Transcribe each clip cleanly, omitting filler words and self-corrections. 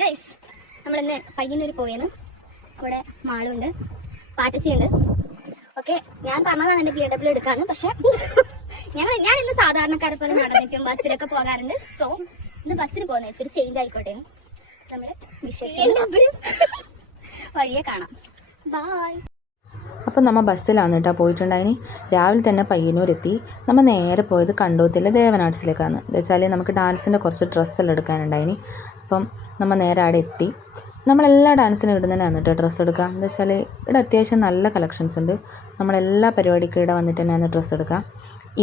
Guys, നമ്മളിന്ന് പയ്യന്നൂർ പോയെന്ന്. ഇവിടെ മാളുണ്ട്, പാട്ടച്ചിയുണ്ട്. ഓക്കെ, ഞാൻ പറഞ്ഞതാണ് എൻ്റെ BMW എടുക്കാന്ന്. പക്ഷെ ഞാൻ ഇന്ന് സാധാരണക്കാരെ പോലെ നടന്നിട്ടും ബസ്സിലൊക്കെ പോകാറുണ്ട്. സോ ഇന്ന് ബസ്സിൽ പോകുന്ന വെച്ചൊരു ചേഞ്ച് ആയിക്കോട്ടെ. നമ്മുടെ വിശേഷം വഴിയെ കാണാം. ബായ്. അപ്പോൾ നമ്മൾ ബസ്സിലാണ് കേട്ടോ പോയിട്ടുണ്ടായിന്. രാവിലെ തന്നെ പയ്യന്നൂരെത്തി. നമ്മൾ നേരെ പോയത് കണ്ടോത്തിലെ ദേവനാട്സിലേക്കാണ്. എന്താ വെച്ചാൽ നമുക്ക് ഡാൻസിൻ്റെ കുറച്ച് ഡ്രസ്സെല്ലാം എടുക്കാനുണ്ടായിന്. അപ്പം നമ്മൾ നേരെ അവിടെ എത്തി. നമ്മളെല്ലാ ഡാൻസിനും ഇടുന്നതന്നെയാണ് കേട്ടോ ഡ്രസ്സ് എടുക്കുക. എന്താ വെച്ചാൽ ഇവിടെ അത്യാവശ്യം നല്ല കളക്ഷൻസ് ഉണ്ട്. നമ്മളെല്ലാ പരിപാടിക്കും ഇവിടെ വന്നിട്ട് തന്നെയാണ് ഡ്രസ്സ് എടുക്കുക.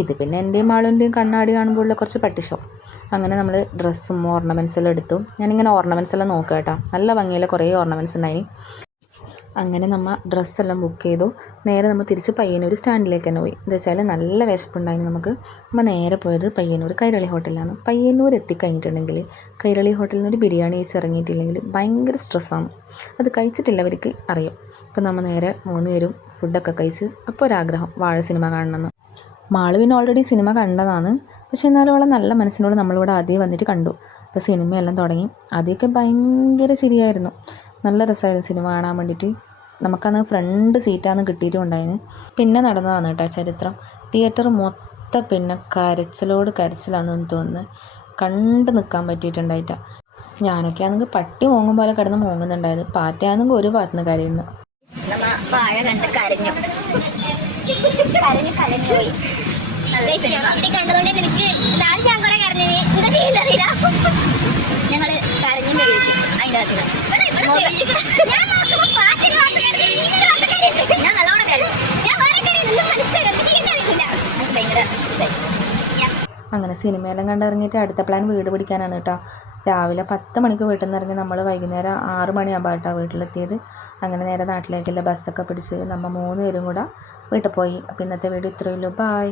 ഇത് പിന്നെ എൻ്റെയും ആളിൻ്റെയും കണ്ണാടി കാണുമ്പോഴുള്ള കുറച്ച് പട്ടിഷോ. അങ്ങനെ നമ്മൾ ഡ്രസ്സും ഓർണമെൻറ്റ്സ് എല്ലാം എടുത്തു. ഞാനിങ്ങനെ ഓർണമെൻറ്റ്സ് എല്ലാം നോക്കുക കേട്ടോ. നല്ല ഭംഗിയുള്ള കുറേ ഓർണമെൻറ്റ്സ് ഉണ്ടായിന്. അങ്ങനെ നമ്മൾ ഡ്രസ്സെല്ലാം ബുക്ക് ചെയ്തു. നേരെ നമ്മൾ തിരിച്ച് പയ്യന്നൂർ സ്റ്റാൻഡിലേക്ക് തന്നെ പോയി. എന്താ വെച്ചാൽ നല്ല വിശപ്പുണ്ടായിരുന്നു നമുക്ക്. നമ്മൾ നേരെ പോയത് പയ്യന്നൂർ കൈരളി ഹോട്ടലിലാണ്. പയ്യന്നൂർ എത്തിക്കഴിഞ്ഞിട്ടുണ്ടെങ്കിൽ കൈരളി ഹോട്ടലിൽ നിന്ന് ഒരു ബിരിയാണി കഴിച്ച് ഇറങ്ങിയിട്ടില്ലെങ്കിൽ ഭയങ്കര സ്ട്രെസ്സാണ്. അത് കഴിച്ചിട്ടില്ലവർക്ക് അറിയാം. അപ്പോൾ നമ്മൾ നേരെ 3 പേരും ഫുഡൊക്കെ കഴിച്ച് അപ്പോൾ ഒരാഗ്രഹം വാഴ സിനിമ കാണണമെന്ന്. മാള് പിന്നെ ഓൾറെഡി സിനിമ കണ്ടതാണ്. പക്ഷേ എന്നാലും അവളെ നല്ല മനസ്സിനോട് നമ്മളിവിടെ ആദ്യം വന്നിട്ട് കണ്ടു. അപ്പോൾ സിനിമയെല്ലാം തുടങ്ങി. ആദ്യമൊക്കെ ഭയങ്കര ശരിയായിരുന്നു. നല്ല രസമായിരുന്നു സിനിമ കാണാൻ വേണ്ടിയിട്ട്. നമുക്കന്ന് ഫ്രണ്ട് സീറ്റാണ് കിട്ടിയിട്ടും ഉണ്ടായിരുന്നു. പിന്നെ നടന്നതാണ് കേട്ടോ ചരിത്രം. തിയേറ്റർ മൊത്തം പിന്നെ കരച്ചിലാണെന്ന് തോന്നുന്നു. കണ്ട് നിൽക്കാൻ പറ്റിയിട്ടുണ്ടായിട്ടാ. ഞാനൊക്കെ ആണെങ്കിൽ പട്ടി മോങ്ങും പോലെ കിടന്ന് മോങ്ങുന്നുണ്ടായത്. പാറ്റയാണെങ്കിൽ ഒരു ഭാഗത്തുനിന്ന് കരയുന്നു. വാഴ കണ്ട് കരഞ്ഞു പോയി. കണ്ടതുകൊണ്ട് എനിക്ക് ഞാൻ കുറെ കരഞ്ഞു. എന്താ ചെയ്യുന്നറിയില്ല. ഞങ്ങള് കരഞ്ഞു മേടിക്കും അതിൻ്റെ അകത്ത്. ഞാൻ നല്ലോണം കരഞ്ഞു. ഭയങ്കര ഇഷ്ടമായി. അങ്ങനെ സിനിമയെല്ലാം കണ്ടിറങ്ങിയിട്ട് അടുത്ത പ്ലാൻ വീട് പിടിക്കാനാണ് കേട്ടോ. രാവിലെ 10 മണിക്ക് വീട്ടിൽ നിന്ന് ഇറങ്ങി നമ്മൾ വൈകുന്നേരം 6 മണിയാകുമ്പോൾ കേട്ടോ വീട്ടിലെത്തിയത്. അങ്ങനെ നേരെ നാട്ടിലേക്കുള്ള ബസ്സൊക്കെ പിടിച്ച് നമ്മൾ 3 പേരും കൂടെ വീട്ടിൽ പോയി. അപ്പോൾ ഇന്നത്തെ വീഡിയോ ഇത്രയേ ഉള്ളൂ. ബായ്.